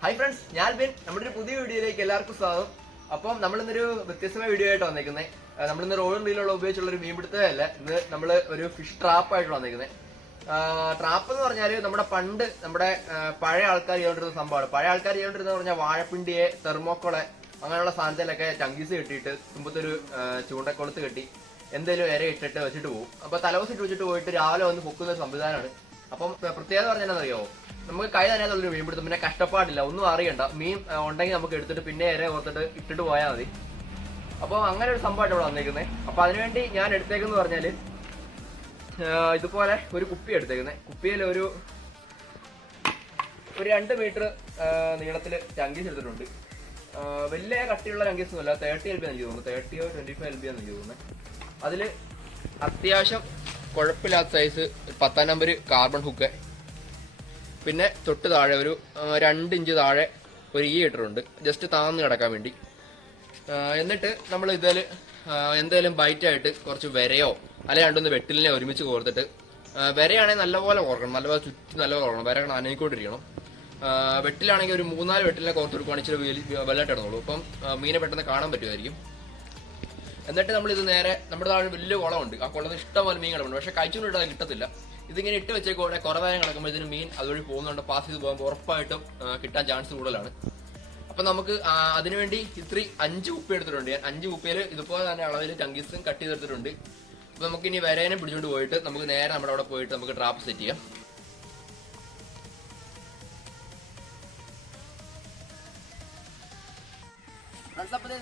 Hi friends, ഞാൻ bin. നമ്മുടെ ഒരു പുതിയ വീഡിയോയിലേക്ക് എല്ലാവർക്കും സ്വാഗതം. അപ്പം നമ്മളിന്നൊരു വ്യത്യസ്തമായ വീഡിയോ ആയിട്ട് വന്നേക്കുന്നത്. നമ്മളിന്ന് റോഡ് റീലുള്ള ഉപയോഗിച്ചുള്ള ഒരു മീൻപിടുത്തമല്ല, ഇന്ന് നമ്മൾ ഒരു ഫിഷ് ട്രാപ്പ് ആയിട്ട് വന്നേക്കുന്നത്. ട്രാപ്പ് എന്ന് പറഞ്ഞാൽ നമ്മുടെ പഴയ ആൾക്കാർ ചെയ്തുകൊണ്ടിരുന്ന സംഭവമാണ്. പഴയ ആൾക്കാർ ചെയ്തുകൊണ്ടിരുന്ന പറഞ്ഞാൽ വാഴപ്പിണ്ടിയെ, തെർമോക്കോളെ അങ്ങനെയുള്ള സാധനത്തിലൊക്കെ ചങ്കീസ് കെട്ടിയിട്ട് തുമ്പത്തൊരു ചൂണ്ടക്കൊളുത്ത് കെട്ടി എന്തെങ്കിലും ഇര ഇട്ടിട്ട് വെച്ചിട്ട് പോകും. അപ്പൊ തലവസിട്ട് വെച്ചിട്ട് പോയിട്ട് രാവിലെ വന്ന് പൊക്കുന്ന സംവിധാനമാണ്. അപ്പം പ്രത്യേകത പറഞ്ഞാൽ അറിയാമോ, നമുക്ക് കൈ തന്നെയാന്നുള്ളൊരു മീൻ പിടുത്തം. പിന്നെ കഷ്ടപ്പാടില്ല, ഒന്നും അറിയണ്ട. മീൻ ഉണ്ടെങ്കിൽ നമുക്ക് എടുത്തിട്ട് പിന്നെ ഇര ഓർത്തിട്ട് ഇട്ടിട്ട് പോയാൽ മതി. അപ്പോൾ അങ്ങനെ ഒരു സംഭവമായിട്ട് ഇവിടെ വന്നേക്കുന്നത്. അപ്പൊ അതിനുവേണ്ടി ഞാൻ എടുത്തേക്കെന്ന് പറഞ്ഞാല് ഇതുപോലെ ഒരു കുപ്പി എടുത്തേക്കുന്നത്. കുപ്പിയിൽ ഒരു 2 മീറ്റർ നീളത്തിൽ ചങ്കീസ് എടുത്തിട്ടുണ്ട്. വലിയ കട്ടിയുള്ള ചങ്കീസ് ഒന്നുമല്ല, 30 LB എനിക്ക് തോന്നുന്നു, 30 or 25 LB എനിക്ക് തോന്നുന്നത്. അതിൽ അത്യാവശ്യം കുഴപ്പമില്ലാത്ത സൈസ് 10 നമ്പർ കാർബൺ ഹുക്ക്, പിന്നെ തൊട്ട് താഴെ ഒരു 2 ഇഞ്ച് താഴെ ഒരു ഇട്ടിട്ടുണ്ട്, ജസ്റ്റ് താന്ന് കിടക്കാൻ വേണ്ടി. എന്നിട്ട് നമ്മൾ ഇതിൽ എന്തെങ്കിലും ബൈറ്റായിട്ട് കുറച്ച് വരയോ അല്ലെങ്കിൽ 2 വെട്ടിലിനെ ഒരുമിച്ച് കോർത്തിട്ട്, വരയാണെങ്കിൽ നല്ലപോലെ കോർക്കണം, നല്ലപോലെ ചുറ്റി നല്ലപോലെ കോർക്കണം, വര അനങ്ങിക്കൊണ്ടിരിക്കണം. വെട്ടിലാണെങ്കിൽ ഒരു 3-4 വെട്ടിലിനെ കോർത്ത് കൊടുക്കുകയാണെങ്കിൽ ഇച്ചിരി വലുതായിട്ട് ഇടുന്നുള്ളൂ. അപ്പം മീനെ പെട്ടെന്ന് കാണാൻ പറ്റുമായിരിക്കും. എന്നിട്ട് നമ്മൾ ഇത് നേരെ നമ്മുടെ താഴെ വലിയ കുളമുണ്ട്, ആ കുളത്തിൽ ഇഷ്ടംപോലെ മീൻ കിടപ്പുണ്ട്. പക്ഷെ കഴിച്ചുകൊണ്ട് ഇടാൻ കിട്ടത്തില്ല. ഇതിങ്ങനെ ഇട്ട് വെച്ചേക്കൂടെ കുറേ നേരം കിടക്കുമ്പോഴത്തേന് മീൻ അതുവഴി പോകുന്നുണ്ട്, പാസ് ചെയ്ത് പോകുമ്പോൾ ഉറപ്പായിട്ടും കിട്ടാൻ ചാൻസ് കൂടുതലാണ്. അപ്പൊ നമുക്ക് അതിനുവേണ്ടി 5 കുപ്പി എടുത്തിട്ടുണ്ട്. ഞാൻ 5 കുപ്പിയിൽ ഇതുപോലെ തന്നെ അളവിൽ ചങ്കീസും കട്ട് ചെയ്തെടുത്തിട്ടുണ്ട്. അപ്പൊ നമുക്ക് ഇനി വരേനെ പിടിച്ചുകൊണ്ട് പോയിട്ട് നമുക്ക് നേരെ നമ്മുടെ അവിടെ പോയിട്ട് നമുക്ക് ട്രാപ്പ് സെറ്റ് ചെയ്യാം.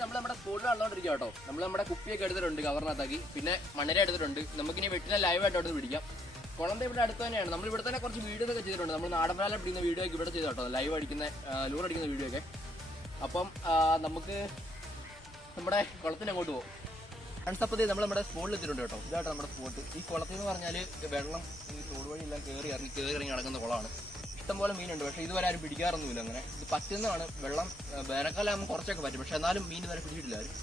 നമ്മൾ നമ്മുടെ സ്പോട്ടിൽ കണ്ടോണ്ടിരിക്കുക കേട്ടോ. നമ്മൾ നമ്മുടെ കുപ്പിയൊക്കെ എടുത്തിട്ടുണ്ട് കവറിനകത്താക്കി, പിന്നെ മണ്ണര എടുത്തിട്ടുണ്ട്. നമുക്കിനി വെട്ടിനെ ലൈവായിട്ട് അവിടെ പിടിക്കാം. കുളമ്പ ഇവിടെ അടുത്ത് തന്നെയാണ്. നമ്മൾ ഇവിടെ തന്നെ കുറച്ച് വീഡിയോസ് ഒക്കെ ചെയ്തിട്ടുണ്ട്. നമ്മൾ നാടൻപാല പിടിക്കുന്ന വീഡിയോ ഒക്കെ ഇവിടെ ചെയ്തു കേട്ടോ, ലൈവ് അടിക്കുന്ന ലൂർ അടിക്കുന്ന വീഡിയോ ഒക്കെ. അപ്പം നമുക്ക് നമ്മുടെ കുളത്തിന് അങ്ങോട്ട് പോകും. ഫ്രണ്ട്സപ്പതി നമ്മൾ നമ്മുടെ സ്പോട്ടിൽ എത്തിയിട്ടുണ്ട് കേട്ടോ. ഇതാട്ടോ നമ്മുടെ സ്പോട്ട്. ഈ കുളത്തിൽ എന്ന് പറഞ്ഞാൽ വെള്ളം ഈ തോട് വഴിയെല്ലാം കയറി ഇറങ്ങി നടക്കുന്ന കുളമാണ്. ഇഷ്ടംപോലെ മീനുണ്ട്, പക്ഷേ ഇതുവരെ ആരും പിടിക്കാറൊന്നുമില്ല. അങ്ങനെ ഇത് പറ്റുന്നതാണ്. വെള്ളം വേനൽക്കാലം കുറച്ചൊക്കെ പറ്റും, പക്ഷെ എന്നാലും മീൻ വരെ പിടിച്ചിട്ടില്ല ആരും.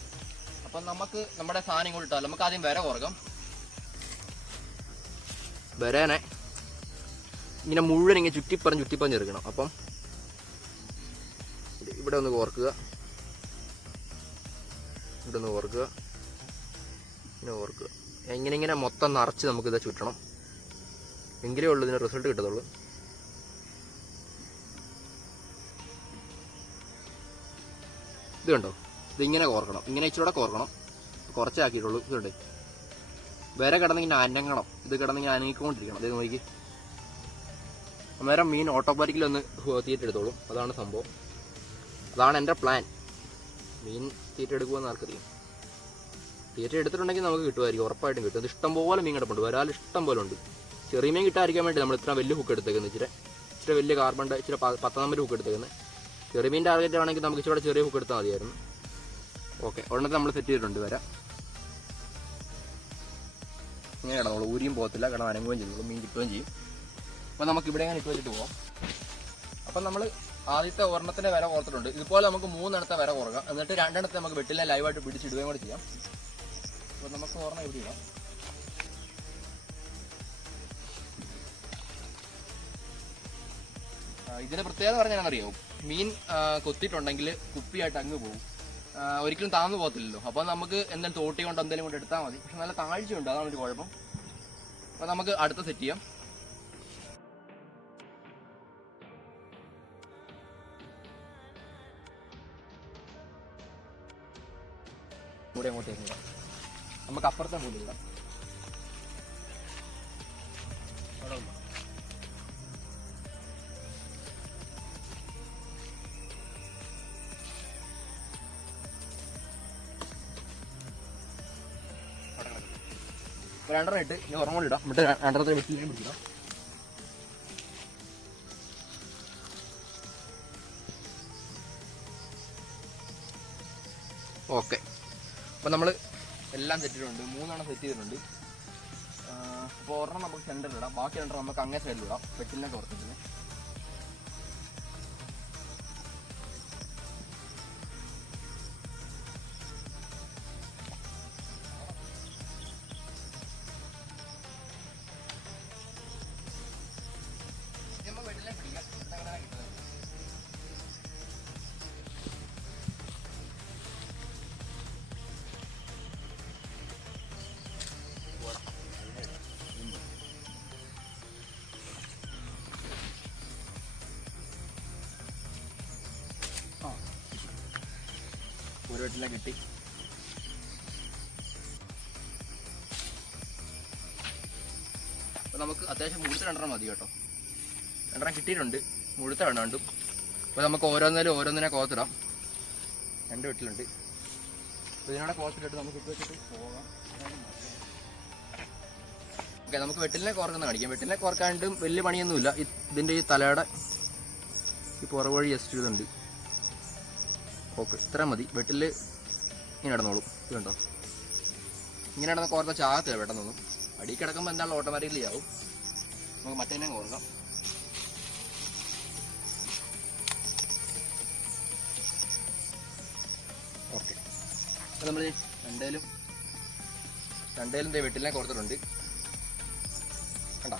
അപ്പം നമുക്ക് നമ്മുടെ സാധനം കൂടി ഇട്ടാൽ നമുക്ക് ആദ്യം വര കുറക്കാം. വരാനെ ഇങ്ങനെ മുഴുവൻ ഇങ്ങനെ ചുറ്റിപ്പറഞ്ഞ് ചെറുക്കണം. അപ്പം ഇവിടെ ഒന്ന് കോർക്കുക, ഇവിടെ ഒന്ന് കോർക്കുക, ഇങ്ങനെ കോർക്കുക. ഇങ്ങനെ മൊത്തം നിറച്ച് നമുക്കിത് ചുറ്റണം, എങ്കിലേ ഉള്ളൂ ഇതിന് റിസൾട്ട് കിട്ടത്തുള്ളൂ. ഇത് കണ്ടോ, ഇതിങ്ങനെ കോർക്കണം, ഇങ്ങനെ ഇച്ചിരൂടെ കോർക്കണം, കുറച്ചാക്കിയിട്ടുള്ളൂ. ഇതുണ്ട് വര കിടന്നിങ്ങനെ അനങ്ങണം, ഇത് കിടന്നിങ്ങനെ അനങ്ങിക്കൊണ്ടിരിക്കണം. ഇത് നോക്കി അന്നേരം മീൻ ഓട്ടോമാറ്റിക്കലി തീറ്റെടുത്തോളും. അതാണ് സംഭവം, അതാണ് എൻ്റെ പ്ലാൻ. മീൻ തീറ്റ എടുക്കുമെന്ന് ആർക്കറിയാം. തീറ്റ എടുത്തിട്ടുണ്ടെങ്കിൽ നമുക്ക് കിട്ടുമായിരിക്കും, ഉറപ്പായിട്ടും കിട്ടും. ഇത് ഇഷ്ടംപോലെ മീൻ കിടപ്പുണ്ട്, വരാൽ ഇഷ്ടം പോലെ ഉണ്ട്. ചെറിയ മീൻ കിട്ടാതിരിക്കാൻ വേണ്ടി നമ്മൾ ഇത്ര വലിയ ഹുക്ക് എടുത്തേക്കുന്നത്. ഇച്ചിരി വലിയ കാർബണിൻ്റെ ഇച്ചിരി 10 നമ്പർ ഹുക്ക് എടുത്തേക്കുന്നത്. ചെറിയ മീൻ ടാർഗറ്റ് ആണെങ്കിൽ നമുക്ക് ഇച്ചിരി ചെറിയ ഹുക്ക് എടുത്താൽ മതിയായിരുന്നു. ഓക്കെ, ഉടനെ നമ്മൾ സെറ്റ് ചെയ്തിട്ടുണ്ട് വരാം. ഇങ്ങനെ കിടന്നോളൂ, ഊരിയും പോകത്തില്ല, കിടന്ന് അനങ്ങുകയും ചെയ്യുള്ളൂ, മീൻ കിട്ടുകയും ചെയ്യും. അപ്പം നമുക്ക് ഇവിടെ ഇങ്ങനെ ഇട്ട് വെച്ചിട്ട് പോകാം. അപ്പം നമ്മൾ ആദ്യത്തെ ഒരെണ്ണത്തിൻ്റെ വില കോർത്തിട്ടുണ്ട്. ഇതുപോലെ നമുക്ക് 3 എണ്ണത്തെ വില കുറക്കാം. എന്നിട്ട് 2 എണ്ണത്തെ നമുക്ക് വെട്ടിലെ ലൈവായിട്ട് പിടിച്ചിടുകയും കൂടെ ചെയ്യാം. അപ്പോൾ നമുക്ക് ഒരെണ്ണം ഇവിടെ ഇടാം. ഇതിന്റെ പ്രത്യേകത പറഞ്ഞാൽ അറിയാവും, മീൻ കൊത്തിയിട്ടുണ്ടെങ്കിൽ കുപ്പിയായിട്ട് അങ്ങ് പോകും, ഒരിക്കലും താന്നു പോകത്തില്ലല്ലോ. അപ്പോൾ നമുക്ക് എന്തെങ്കിലും തോട്ടി കൊണ്ട് എന്തെങ്കിലും കൊണ്ട് എടുത്താൽ മതി. പക്ഷെ നല്ല താഴ്ചയുണ്ട്, അതാണ് ഒരു കുഴപ്പം. അപ്പോൾ നമുക്ക് അടുത്ത സെറ്റ് ചെയ്യാം. കൂടെ അങ്ങോട്ടേക്ക് ഇടാം, നമുക്ക് അപ്പുറത്തെ കൂടി ഇടാം. രണ്ടെണ്ണം ഇട്ട് ഇനി ഉറങ്ങോട്ട് ഇടാം. എന്നിട്ട് 2 വെട്ടിലേക്കും പിടിച്ചിടാം. ഓക്കെ, അപ്പോൾ നമ്മൾ എല്ലാം സെറ്റ് ചെയ്തിട്ടുണ്ട്. 3 എണ്ണം സെറ്റ് ചെയ്തിട്ടുണ്ട്. അപ്പോൾ ഒരെണ്ണം നമുക്ക് സെൻറ്ററിലിടാം, ബാക്കി 2 നമുക്ക് അങ്ങേ സൈഡിലിടാം, വെട്ടിലിനെ കുറച്ചിട്ട്. ഒരു വെട്ടിലെ കിട്ടി. അപ്പോൾ നമുക്ക് അത്യാവശ്യം മുഴുത്ത 2 മതി കേട്ടോ. 2 കിട്ടിയിട്ടുണ്ട്, മുഴുത്ത വേണ്ടും. അപ്പോൾ നമുക്ക് ഓരോന്നിനെ കോത്തിടാം. 2 വെട്ടിലുണ്ട്. അപ്പോൾ ഇതിനോടെ കോത്തിട്ടിട്ട് നമുക്ക് ഇട്ട് വെച്ചിട്ട് പോകാം. ഓക്കെ, നമുക്ക് വെട്ടിലിനെ കോർക്കുന്ന കാണിക്കാം. വെട്ടിലിനെ കോർക്കാണ്ടും വലിയ പണിയൊന്നുമില്ല. ഇതിൻ്റെ ഈ തലയുടെ ഈ പുറവഴി ജസ്റ്റ് ഇതുണ്ട്. ഓക്കെ, ഇത്ര മതി. വെട്ടിൽ ഇങ്ങനെ നടന്നോളും. ഇത് കണ്ടോ, ഇങ്ങനെ നടന്ന കോർത്ത ചാകത്തില്ല പെട്ടെന്നൊന്നും. അടി കിടക്കുമ്പോൾ എന്താണല്ലോ ഓട്ടോമാറ്റിക്കലി ആവും. നമുക്ക് മറ്റേ കോർക്കാം. ഓക്കെ, അപ്പോൾ നമ്മൾ രണ്ടേലും വെട്ടിലിനെ കോർത്തിട്ടുണ്ട്. കണ്ടോ,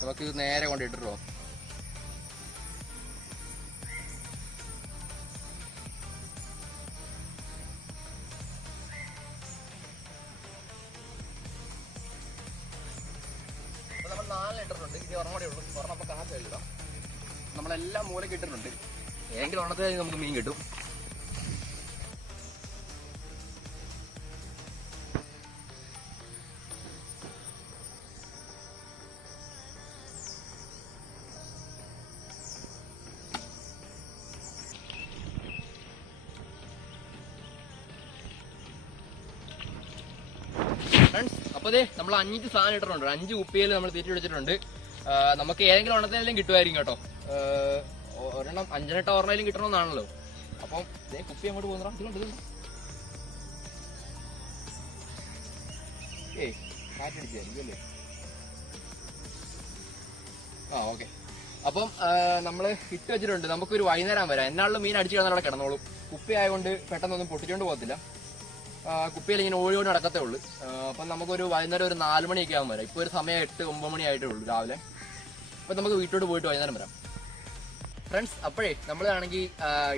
നമുക്ക് ഇത് നേരെ കൊണ്ടിട്ടോ. നമ്മൾ 4 ഇട്ടിട്ടുണ്ട്. ഇനി ഒരെണ്ണം കൂടെ ഉള്ളൂ. ഒരെണ്ണം അപ്പോൾ കാശ് എഴുതാം. നമ്മളെല്ലാം മൂലയ്ക്ക് ഇട്ടിട്ടുണ്ട്. ഏതെങ്കിലും ഒരെണ്ണത്തിൽ നമുക്ക് മീൻ കിട്ടും. ഫ്രണ്ട്സ്, അപ്പോൾ നമ്മൾ 5 സാധനം ഇട്ടിട്ടുണ്ട്. 5 കുപ്പിയിൽ നമ്മൾ തീറ്റി പിടിച്ചിട്ടുണ്ട്. നമുക്ക് ഏതെങ്കിലും ഒരെണ്ണത്തിനെല്ലാം കിട്ടുമായിരിക്കും കേട്ടോ. ഒരെണ്ണം 5 ഒരെണ്ണം കിട്ടണമെന്നാണല്ലോ. അപ്പം കുപ്പി അങ്ങോട്ട് പോകുന്ന കാറ്റടിച്ചായിരിക്കും അല്ലേ? ഓക്കെ. അപ്പം നമ്മൾ ഇട്ട് വെച്ചിട്ടുണ്ട്. നമുക്കൊരു വൈകുന്നേരം വരാം. എന്നാളും മീൻ അടിച്ചു കിടന്നാൽ അവിടെ കിടന്നോളും. കുപ്പി ആയതുകൊണ്ട് പെട്ടെന്നൊന്നും പൊട്ടിച്ചുകൊണ്ട് പോകത്തില്ല. കുപ്പിയിൽ ഇങ്ങനെ ഓടി നടക്കത്തേ ഉള്ളൂ. അപ്പം നമുക്കൊരു വൈകുന്നേരം ഒരു 4 മണിയൊക്കെ ആകുമ്പോൾ വരാം. ഇപ്പോൾ ഒരു സമയം 8-9 മണി ആയിട്ടേ ഉള്ളൂ രാവിലെ. അപ്പം നമുക്ക് വീട്ടിലോട്ട് പോയിട്ട് വൈകുന്നേരം വരാം. ഫ്രണ്ട്സ്, നമ്മളാണെങ്കിൽ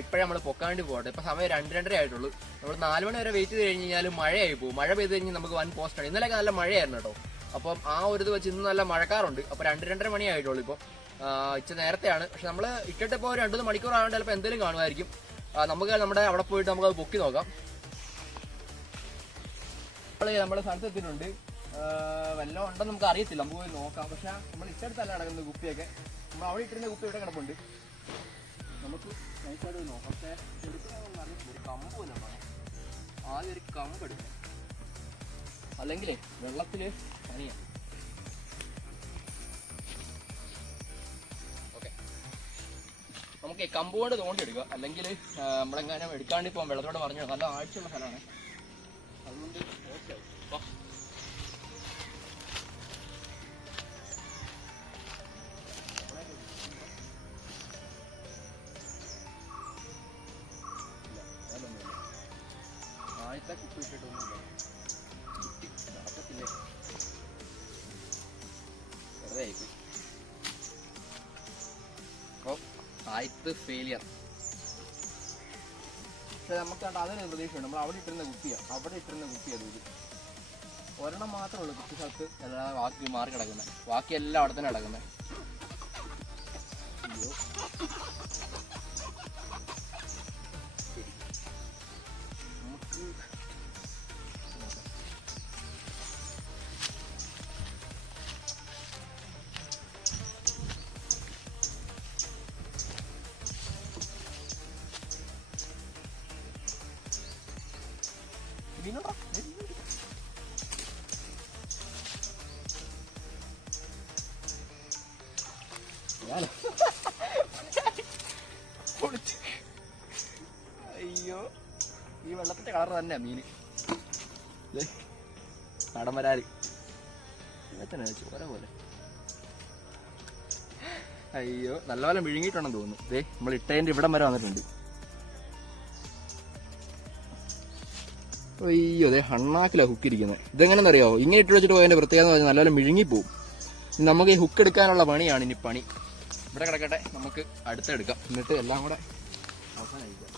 ഇപ്പോഴേ നമ്മൾ പൊക്കാണ്ടി പോകട്ടെ. ഇപ്പം സമയം 2-2:30 ആയിട്ടുള്ളൂ. നമ്മൾ 4 മണി വരെ വെയിറ്റ് ചെയ്ത് കഴിഞ്ഞ് കഴിഞ്ഞാൽ മഴയായി പോകും. മഴ പെയ്ത് കഴിഞ്ഞാൽ നമുക്ക് വൻ പോസ്റ്റാണ്. ഇന്നലെയൊക്കെ നല്ല മഴയായിരുന്നു കേട്ടോ. അപ്പം ആ ഒരു ഇത് വെച്ച് ഇന്ന് നല്ല മഴക്കാറുണ്ട്. അപ്പോൾ 2-2:30 മണി ആയിട്ടുള്ളൂ. ഇപ്പോൾ ഇച്ചിരി നേരത്തെയാണ്. പക്ഷെ നമ്മൾ ഇട്ടിട്ട് ഇപ്പോൾ 2-3 മണിക്കൂർ ആയതുകൊണ്ട് ചിലപ്പോൾ എന്തെങ്കിലും കാണുമായിരിക്കും. നമുക്ക് അവിടെ പോയിട്ട് നമുക്കത് പൊക്കി നോക്കാം. നമ്മൾ സ്ഥലത്ത് എത്തിയിട്ടുണ്ട്. വല്ലതും ഉണ്ടെന്ന് നമുക്ക് അറിയത്തില്ല. നമുക്ക് പോയി നോക്കാം. പക്ഷെ നമ്മൾ ഇട്ടടുത്തല്ല കിടക്കുന്നത് കുപ്പിയൊക്കെ. നമ്മൾ അവിടെ ഇട്ടിരുന്ന കുപ്പി ഇവിടെ കിടപ്പുണ്ട്. നമുക്ക് നൈസായിട്ട് പോയി നോക്കാം. പക്ഷേ എടുക്കുന്നതൊന്നും അറിയത്തില്ല. ഒരു കമ്പ് പോലെ ഉണ്ടാകും. ആദ്യം ഒരു കമ്പ് എടുക്കാം, അല്ലെങ്കിലേ വെള്ളത്തിൽ പണിയാം. ഓക്കെ, നമുക്ക് കമ്പ് കൊണ്ട് തോണ്ടിയെടുക്കുക. അല്ലെങ്കിൽ നമ്മളെങ്ങാനും എടുക്കാണ്ട് പോകാം. വെള്ളത്തോടെ പറഞ്ഞു നല്ല ആഴ്ചയുള്ള സ്ഥലമാണ്. അതുകൊണ്ട് ആദ്യത്തെ കുപ്പി ഇട്ടിട്ടൊന്നുമില്ല. നടക്കത്തില്ലേ, വെറുതെ ആയിപ്പോയി. അപ്പോൾ ആദ്യത്തെ ഫെയിലിയർ. പക്ഷെ നമുക്ക് കണ്ട അതിനൊരു പ്രതീക്ഷയുണ്ട്. നമ്മൾ അവിടെ ഇട്ടിരുന്ന കുപ്പിയാണ്. ഇത് ഒരെണ്ണം മാത്രമേ ഉള്ളൂ കുപ്പി സ്ഥലത്ത്. എല്ലാ ബാക്കി മാറി കിടക്കുന്നത്. ബാക്കി എല്ലാം അവിടെ തന്നെ കിടക്കുന്നത്. അയ്യോ, മീനുണ്ടോ? അയ്യോ, ഈ വെള്ളത്തിന്റെ കളർ തന്നെ മീന്. നടമരാല് ചോര പോലെ. അയ്യോ, നല്ലപോലെ വിഴുങ്ങിയിട്ടുണ്ടെന്ന് തോന്നുന്നു. നമ്മൾ ഇട്ടതിന്റെ ഇവിടം വരെ വന്നിട്ടുണ്ട്. അയ്യോ, ഹണ്ണാക്കിലാണ് ഹുക്ക് ഇരിക്കുന്നത്. ഇതെങ്ങനെയെന്നറിയാമോ? ഇങ്ങനെ ഇട്ട് വെച്ചിട്ട് പോയതിന്റെ പ്രത്യേകത എന്ന് പറഞ്ഞാൽ നല്ലപോലെ മിഴുങ്ങിപ്പോവും. നമുക്ക് ഈ ഹുക്ക് എടുക്കാനുള്ള പണിയാണ് ഇനി പണി. ഇവിടെ കിടക്കട്ടെ, നമുക്ക് അടുത്തെടുക്കാം. എന്നിട്ട് എല്ലാം കൂടെ അവസാനിക്കാം.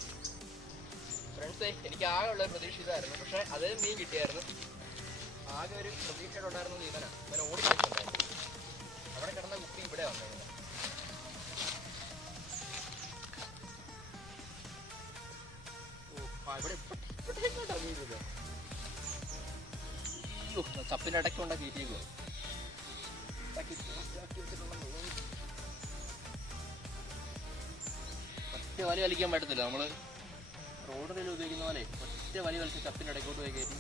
ഫ്രണ്ട്സേ, എനിക്ക് ആകെ ഉള്ള പ്രതീക്ഷ ഇതായിരുന്നു. പക്ഷെ അതേ മീൻ കിട്ടിയായിരുന്നു. ആകെ ഒരു പ്രതീക്ഷയുണ്ടായിരുന്നത് ഇവനെ ഓടി കളിച്ചിട്ടുണ്ടായിരുന്നു. അവിടെ കിടന്ന കുപ്പി ഇവിടെ വന്നിരുന്നത്. ചപ്പിന്റെ ഇടയ്ക്ക് കൊണ്ടാ കയറ്റിയേക്കുക. ഒറ്റ വലി വലിക്കാൻ പറ്റത്തില്ല. നമ്മള് റോഡിൽ ഉപയോഗിക്കുന്ന പോലെ ഒറ്റ വലി വലിച്ച് ചപ്പിന്റെ ഇടയ്ക്കോട്ട് പോയി കയറ്റി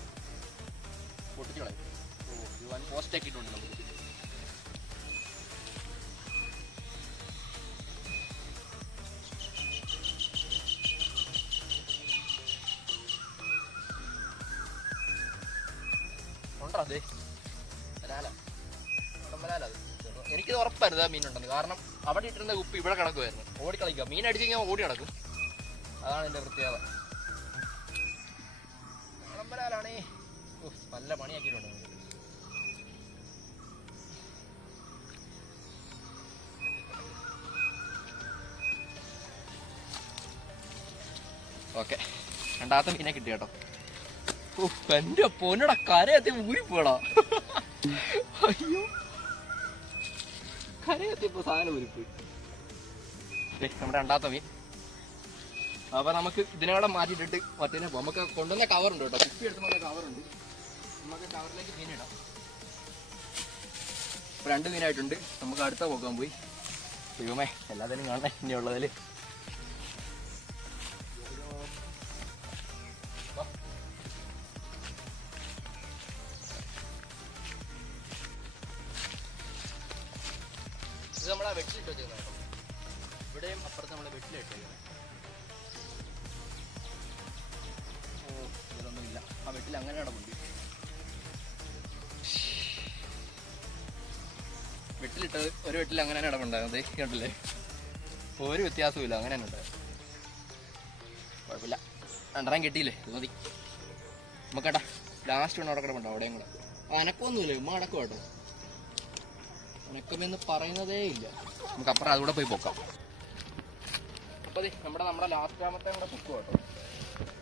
പൊട്ടിച്ചു കളയും. വൻ പോസ്റ്റ് ആക്കിയിട്ടുണ്ട് നമുക്ക്. ഉണ്ടോ അതെ എനിക്കിത് ഉറപ്പായിരുന്നു ആ മീനുണ്ടെന്ന്. കാരണം അവിടെ ഇട്ടിരുന്ന കുപ്പി ഇവിടെ കിടക്കുമായിരുന്നു. ഓടിക്കളിക്കുക, മീൻ അടിച്ചു കഴിഞ്ഞാൽ ഓടി കിടക്കും. അതാണ് എൻ്റെ പ്രത്യേകത. കുളമ്പലാലാണേ നല്ല പണിയാക്കിയിട്ടുണ്ട്. ഓക്കെ, രണ്ടാമത്തെ മീനെ കിട്ടി കേട്ടോ. എന്റെ പൊന്നട കരയത്തി ഊരിപ്പോടാ. അയ്യോ, കരയത്തിപ്പോ സാധനം ഊരിപ്പോയി. നമ്മുടെ രണ്ടാമത്തെ മീൻ. അപ്പൊ നമുക്ക് ഇതിനോടെ മാറ്റിയിട്ടിട്ട് മറ്റേ നമുക്ക് കൊണ്ടുവന്ന കവറുണ്ട് കേട്ടോ. കുപ്പി എടുത്തുള്ള കവറുണ്ട്. നമുക്ക് കവറിലേക്ക് മീനിടാം. ഇപ്പൊ 2 മീനായിട്ടുണ്ട്. നമുക്ക് അടുത്ത പോക്കാൻ പോയി. ദൈവമേ, എല്ലാത്തിനും കാണാൻ ഇനിയുള്ളതില്. ഇത് നമ്മളാ വെട്ടിലിട്ട് വെച്ചേക്കുന്നത് കേട്ടോ. ഇവിടെയും അപ്പുറത്ത് നമ്മളെ വെട്ടിലിട്ടേക്കുന്നത്. ഇതൊന്നുമില്ല, ആ വെട്ടിൽ അങ്ങനെ കിടപ്പുണ്ട്. വെട്ടിലിട്ടത് ഒരു വെട്ടിൽ അങ്ങനെ തന്നെ കിടപ്പുണ്ടാകുന്നത് കണ്ടില്ലേ. ഒരു വ്യത്യാസവും ഇല്ല, അങ്ങനെ തന്നെ ഉണ്ടായത്. കുഴപ്പമില്ല, 2 കിട്ടിയില്ലേ, ഇത് മതി നമുക്കേട്ടാ. ലാസ്റ്റ് വേണം അവിടെ കിടപ്പുണ്ടോ, അവിടെയും കൂടെ. അനക്കൊന്നുമില്ല, ഉമ്മ അടക്കം കേട്ടോ. അനക്കമെന്ന് പറയുന്നതേ ഇല്ല. നമുക്ക് അപ്പുറം അതുകൂടെ പോയി പൊക്കാം. അപ്പോൾ നമ്മുടെ ലാസ്റ്റാമത്തെ കൂടെ കുക്ക് കേട്ടോ.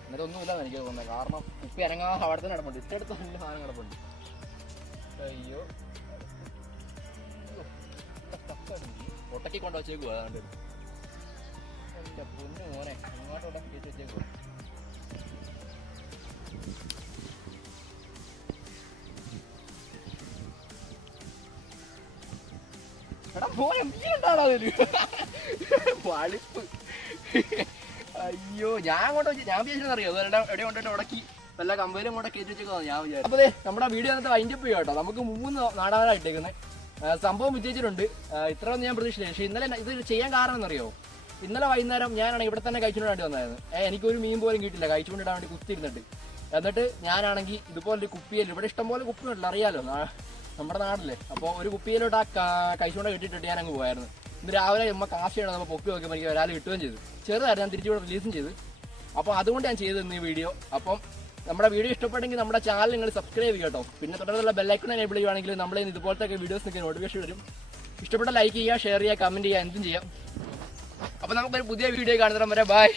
എന്നിട്ടൊന്നുമില്ലെന്ന് എനിക്ക് തോന്നുന്നത്. കാരണം കുപ്പി അനങ്ങാതെ അവിടെ തന്നെ കിടപ്പുണ്ട്. ഇട്ടടുത്ത് നല്ല സാധനം കിടപ്പുണ്ട്. അയ്യോ, ഒട്ടക്കി കൊണ്ട് വെച്ചേക്കുവാ. അതുകൊണ്ട് എൻ്റെ പൊന്നു മോനെ, അങ്ങോട്ടോടെ കയറ്റി വെച്ചേക്കുവാ. എടാ മോനെ, മീനുണ്ടാണോ അതില്? വളിപ്പ്. അയ്യോ, ഞാൻ വിചാരിച്ചെന്നറിയോ, എവിടെ കൊണ്ടിട്ട് ഉടക്കി വല്ല കമ്പയിലും കൂടെ കയറ്റി വെച്ചേക്കോ ഞാൻ വിചാരിച്ചു. അപ്പോൾ നമ്മുടെ വീഡിയോ അന്നത്തെ വൈൻഡപ്പ് ചെയ്യാം കേട്ടോ. നമുക്ക് 3 നാടാനായിട്ടേക്കുന്നത്. സംഭവം വിജയിച്ചിട്ടുണ്ട്. ഇത്രയൊന്നും ഞാൻ പ്രതീക്ഷിച്ചില്ല. പക്ഷേ ഇന്നലെ ഇത് ചെയ്യാൻ കാരണം എന്നറിയോ, ഇന്നലെ വൈകുന്നേരം ഞാനാണ് ഇവിടെ തന്നെ കഴിച്ചുകൊണ്ട് വേണ്ടി വന്നായിരുന്നു. എനിക്കൊരു മീൻ പോലും കിട്ടില്ല കഴിച്ചുകൊണ്ടിടാൻ വേണ്ടി കുത്തിയിരുന്നിട്ട്. എന്നിട്ട് ഞാനാണെങ്കിൽ ഇതുപോലെ കുപ്പിയിൽ, ഇവിടെ ഇഷ്ടംപോലെ കുപ്പിയുണ്ടല്ലോ അറിയാലോ നമ്മുടെ നാട്ടിലെ. അപ്പോൾ ഒരു കുപ്പിയിലോട്ട് ആ കഴിച്ചുകൊണ്ട് കിട്ടിയിട്ടിട്ട് ഞാൻ അങ്ങ് പോയായിരുന്നു. ഇന്ന് രാവിലെ നമ്മൾ കാശ് ചെയ്യണം, നമ്മൾ പൊക്കി നോക്കിയപ്പോൾ എനിക്ക് ഒരാൾ കിട്ടുകയും ചെയ്തു. ചെറുതായിരുന്നു, ഞാൻ തിരിച്ചുകൂടെ റിലീസും ചെയ്തു. അപ്പോൾ അതുകൊണ്ട് ഞാൻ ചെയ്തു ഇന്ന് ഈ വീഡിയോ. അപ്പം നമ്മുടെ വീഡിയോ ഇഷ്ടപ്പെട്ടെങ്കിൽ നമ്മുടെ ചാനൽ നിങ്ങൾ സബ്സ്ക്രൈബ് ചെയ്യുക കേട്ടോ. പിന്നെ തുടർന്നുള്ള ബെല്ലൈക്കൺ എനേബിൾ ചെയ്യുവാണെങ്കിൽ നമ്മൾ ഇതുപോലത്തെ വീഡിയോസിനൊക്കെ നോട്ടിഫിക്കേഷൻ വരും. ഇഷ്ടപ്പെട്ട ലൈക്ക് ചെയ്യുക, ഷെയർ ചെയ്യുക, കമൻറ്റ് ചെയ്യുക, എന്തും ചെയ്യാം. അപ്പോൾ നമുക്കൊരു പുതിയ വീഡിയോ കാണുന്നവരെ ബൈ.